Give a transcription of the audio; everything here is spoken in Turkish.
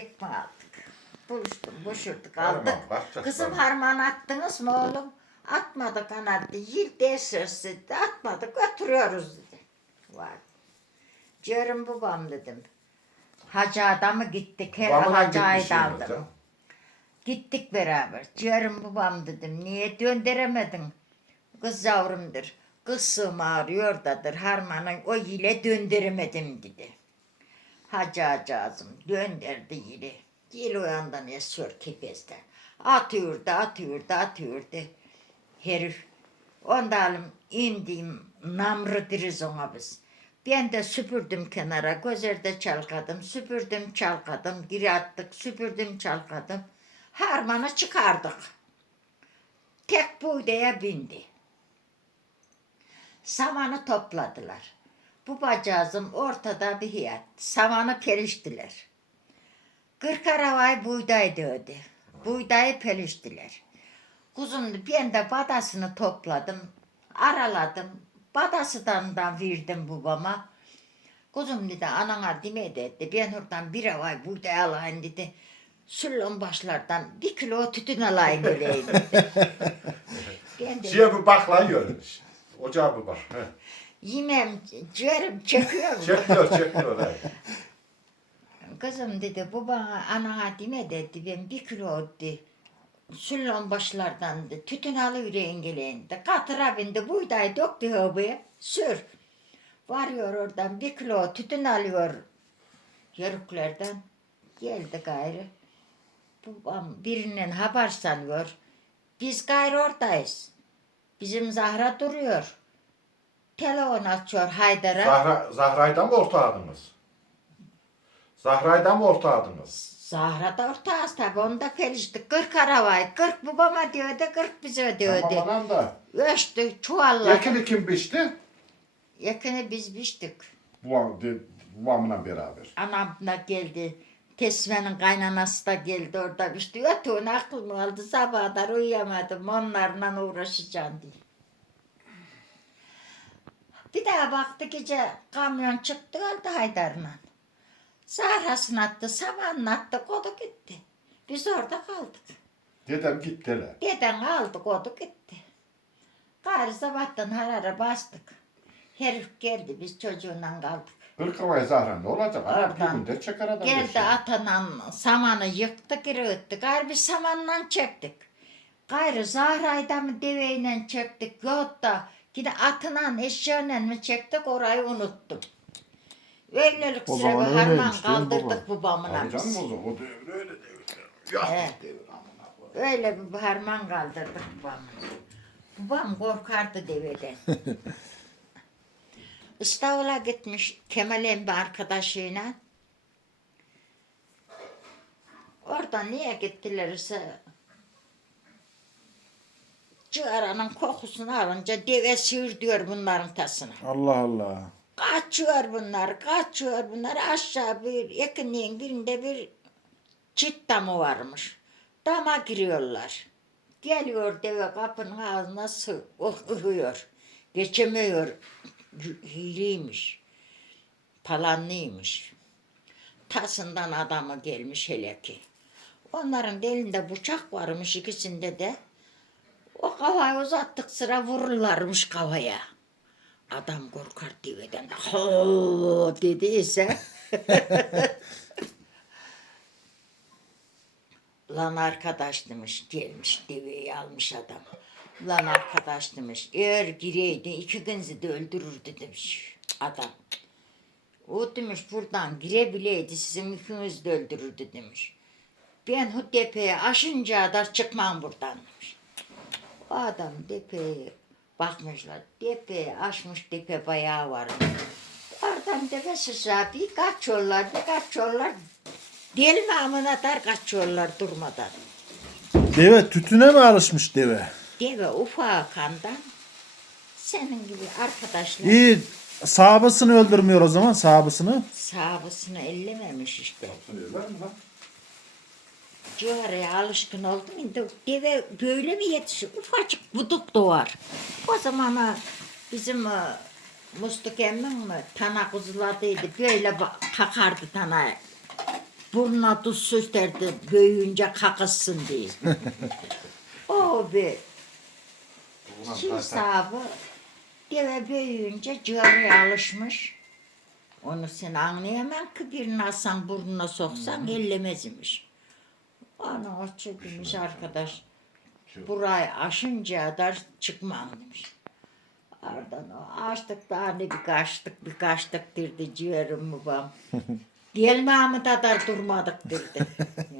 ekmek aldık. Buluştum, boşurduk, aldık. bakacağız Kızım harman attınız mı oğlum? Atmadık ana dedi. Yil değişiriz dedi. Atmadık, götürüyoruz dedi. Var. Diyorum babam dedim. Hacı adamı gittik. Her hacı aldım. Gittik beraber. Diyorum babam dedim. Niye döndüremedin? Kız yavrumdur. Kızım ağrıyordadır. Harmanın o ile döndüremedim dedi. Hacı acazım döndürdü yili. Yil o yandan esiyor kepezden. Atıyordu, atıyordu, atıyordu. Herif. Ondan indim. Namrı diriz ona biz. Ben de süpürdüm kenara, gözerde çalkadım, süpürdüm çalkadım, geri attık, süpürdüm çalkadım. Harmanı çıkardık. Tek buğdaya bindi. Samanı topladılar. Bu bacağızım ortada bir hiyat. Samanı periştiler. Kırk aravay buğday dövdü. Buğdayı peliştiler. Kuzum ben de badasını topladım. Araladım. Badasından da verdim babama. Kuzum dedi anana deme dedi. Ben oradan bir avay buğday alayım dedi. Süllon başlardan bir kilo tütün alayım dedi. ben de Şeye bir bak lan Ocağa bir bak. he. yemem, ciğerim çekiyor mu? Çekmiyor çekmiyor. he. Kızım dedi bu bana anana deme dedi ben bir kilo dedi. Süllon başlardan da tütün alıvereyim geleyim de. Katıra bindi buğday döktü hobaya sür. Varıyor oradan bir kilo tütün alıyor yörüklerden. Geldi gayrı. Babam birinden haber sanıyor. Biz gayrı oradayız. Bizim Zahra duruyor. Telefon açıyor Haydar'a. Zahra, Zahra'ydan mı ortağıdınız? Zahra'ydan mı ortağıdınız? Zahra da ortağız tabi onu da pelişti. Kırk aravay, kırk babama diyordu, kırk bize ödüyordu. Tamam anam da. Ölçtü, çuvalladı. Yakını kim biçti? Yakını biz biçtik. Babam, de, babamla beraber. Anamla geldi. Tesmenin kaynanası da geldi orada biçti. Ötüğün aklım aldı. Sabaha kadar uyuyamadım. Onlarla uğraşacağım diye. Bir daha baktı gece kamyon çıktı öldü Haydar'la. Zahrasını attı, samanını attı, kodu gitti. Biz orada kaldık. Dedem gittiler. Deden aldı kodu gitti. Gayrı sabahtan harara bastık. Herif geldi biz çocuğunla kaldık. Kırkavay Zahra ne olacak? Ama bir Oradan günde çeker adam. Geldi beşi. atanan samanı yıktı geri öttü. Gayrı biz samanla çektik. Gayrı Zahra'yla mı deveyle çektik. Yok da yine atından eşeğiyle mi çektik orayı unuttum. Öylelik O sıra zaman bir harman baba? kaldırdık babamla Tabii biz. canım o zaman o devir öyle devir. Ya He. devir amına koyayım. Öyle bir harman kaldırdık babamla. Babam korkardı deveden. İstanbul'a gitmiş Kemal emmi arkadaşıyla. Orada niye gittilerse ciğeranın kokusunu alınca deve sığır diyor bunların tasına. Allah Allah. Kaçıyor bunlar, kaçıyor bunlar. Aşağı bir yakınlığın birinde bir çit damı varmış. Dama giriyorlar. Geliyor deve kapının ağzına sı oh, ıhıyor. Geçemiyor. Hileymiş. Palanlıymış. Tasından adamı gelmiş hele ki. Onların elinde bıçak varmış ikisinde de. O kafayı uzattık sıra vururlarmış kafaya. Adam korkar deveden. Ho dediyse. Lan arkadaş demiş gelmiş deveyi almış adam. Lan arkadaş demiş eğer gireydi iki günde de öldürürdü demiş adam. O demiş buradan girebileydi sizin ikiniz de öldürürdü demiş. Ben o tepeye aşınca kadar çıkmam buradan demiş. O adam tepeye bakmışlar. Tepeye aşmış tepe bayağı var. Oradan tepe sıçrağı bir kaçıyorlar bir kaçıyorlar. Delme amına atar kaçıyorlar durmadan. Deve tütüne mi alışmış deve? Deve ufak kandan senin gibi arkadaşlar İyi sahabısını öldürmüyor o zaman sahabısını. sahabısını ellememiş işte. Civaraya alışkın oldum. Şimdi deve böyle mi yetişiyor? Ufacık buduk doğar. O zaman ha, bizim e, Musluk emmin mi tana kuzuladıydı. Böyle kakardı tana. burnuna tuz süsterdi büyüyünce kakılsın diye. o bir Ulan zaten- sahibi deve büyüyünce ciğere alışmış. Onu sen anlayamam ki birini alsan burnuna soksan ellemez imiş. Onu o demiş arkadaş. Burayı aşınca kadar çıkmam demiş. Oradan o açtık daha ne bir kaçtık bir kaçtık dirdi ciğerim babam. Gelmemi kadar durmadık dirdi.